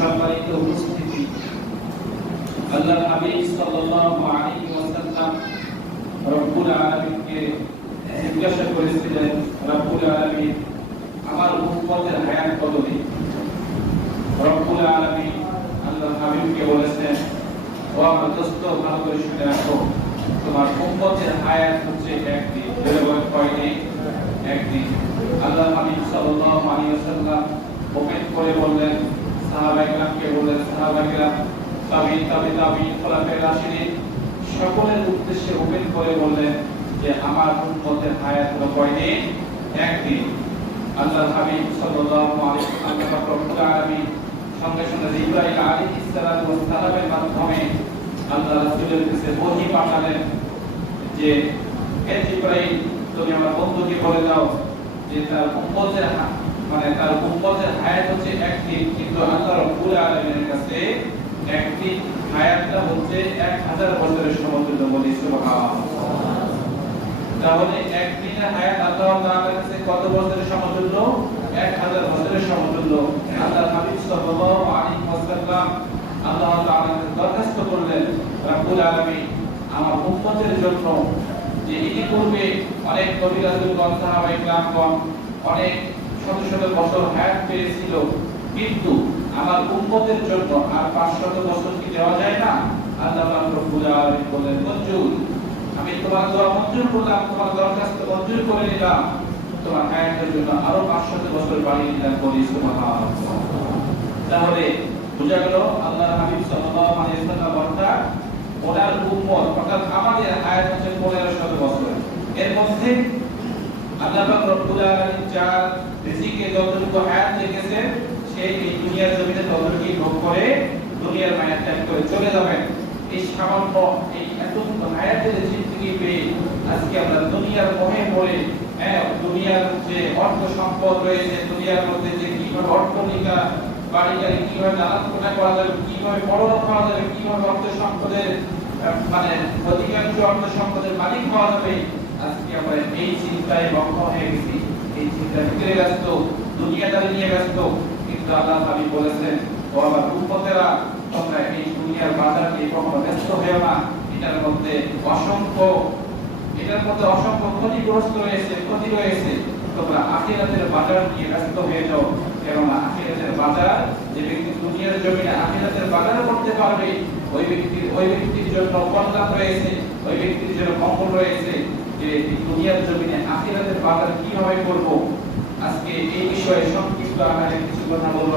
সম্মানিত উপস্থিতি, আল্লাহর হাবিব সাল্লাল্লাহু আলাইহি ওয়াসাল্লাম রব্বুল আলামিনকে জিজ্ঞাসা করেছিলেন, রব্বুল আলামিন আমার উম্মতের হায়াত কতদিন? রব্বুল আলামিন আল্লাহর হাবিবকে বলেছেন, ও আমার দোস্ত, ভালো করে শুনে রাখো, তোমার উম্মতের হায়াত হচ্ছে একদিন। বলে বলেন কয়দিন? একদিন। আল্লাহর হাবিব সাল্লাল্লাহু আলাইহি ওয়াসাল্লাম ওপেন করে বললেন, সাহাবায়ে-কেরামকে বললেন, সাহাবায়ে-কেরাম, তাবিঈন, খোলাফায়ে রাশিদিন সকলের উদ্দেশ্যে ওপেন করে বললেন যে আমার উম্মতের হায়াত হলো কয়দিন? একদিন। আল্লাহর হাবিব সাল্লাল্লাহু আলাইহি ওয়াসাল্লাম রব্বুল আলামিন সঙ্গে সঙ্গে জিবরাইল আলাইহিস সালামের মাধ্যমে আল্লাহ রাসূলের কাছে ওহী পাঠালেন যে, হে জিবরাইল, তুমি আমার বন্ধুকে বলে দাও যে তার উম্মতের হায়াত হচ্ছে একদিন, কিন্তু আল্লাহ রাব্বুল আলামিনের কাছে একদিন হায়াতটা হচ্ছে 1000 বছরের সমতুল্য। বলি সুবহানাল্লাহ। তাহলে একদিনের হায়াত আল্লাহ তাআলার কাছে কত বছরের সমতুল্য? 1000 বছরের সমতুল্য। আল্লাহর হাবিব সাল্লাল্লাহু আলাইহি ওয়াসাল্লাম আল্লাহ তাআলাকে দরখাস্ত করলেন, রব্বুল আলামিন আমার উম্মতের জন্য যে ইতিপূর্বে অনেক নবী রাসূলগণ সাহাবায়ে-কেরামগণ অনেক শত শত বছর হায়াত পেয়েছিল, কিন্তু আমার উম্মতের জন্য আর 500 বছর কি দেওয়া যায় না? আল্লাহ রব্বুল আলামিন বলেন, মঞ্জুর। আমি তোমার দোয়া মঞ্জুর করলাম, তোমার দরখাস্ত মঞ্জুর করে নিলাম, তোমার হায়াতের জন্য আরো 500 বছর বাড়িয়ে দিলাম। বলি সুবহানাল্লাহ। তাহলে বোঝা গেল আল্লাহর হাবিব সাল্লাল্লাহু আলাইহি ওয়াসাল্লাম অর্থাৎ ওনার উম্মত অর্থাৎ আমাদের হায়াত হচ্ছে 1500 বছর। এর মধ্যে আল্লাহ পাক রব্বুল আলামিন যার রিজিকে যতটুকু হায়াত রেখেছেন, সে এই দুনিয়ার জমিনে ততটুকু ভোগ করে দুনিয়ার মায়া ত্যাগ করে চলে যাবেন। এই সামান্য এই এতটুকু হায়াতের জিন্দেগি পেয়ে আজকে আমরা দুনিয়ার মোহে পড়ে দুনিয়ার যে অর্থ সম্পদ রয়েছে, দুনিয়ার মধ্যে যে কিভাবে অর্থনিকা বাড়ি গাড়ি কিভাবে লালন করা যাবে, কিভাবে বড় করা যাবে, কিভাবে অর্থ সম্পদের অধিকাংশ অর্থ সম্পদের মালিক হওয়া যাবে, আজকে আমরা এই চিন্তায় মগ্ন হয়ে গেছি, এই চিন্তায় ভিতরে ব্যস্ত, দুনিয়াদারি নিয়ে ব্যস্ত। কিন্তু আল্লাহ নবী বলেছেন, ও আমার উম্মতেরা, তোমরা এই দুনিয়ার বাজার নিয়ে কখনো ব্যস্ত হয়েও না। এটার মধ্যে অসংখ্য ক্ষতিগ্রস্ত রয়েছে, ক্ষতি রয়েছে। তোমরা আখিরাতের বাজার নিয়ে ব্যস্ত হয়ে যাও, কেননা আখিরাতের বাজার, যে ব্যক্তি দুনিয়ার জমিনে আখিরাতের বাজার করতে পারবে, ওই ব্যক্তির জন্য কল্যাণ রয়েছে, ওই ব্যক্তির জন্য মঙ্গল রয়েছে। যে দুনিয়ার জমিনে আখিরাতের বাজার কিভাবে করব, আজকে এই বিষয়ে সংক্ষিপ্ত আকারে কিছু কথা বলবো।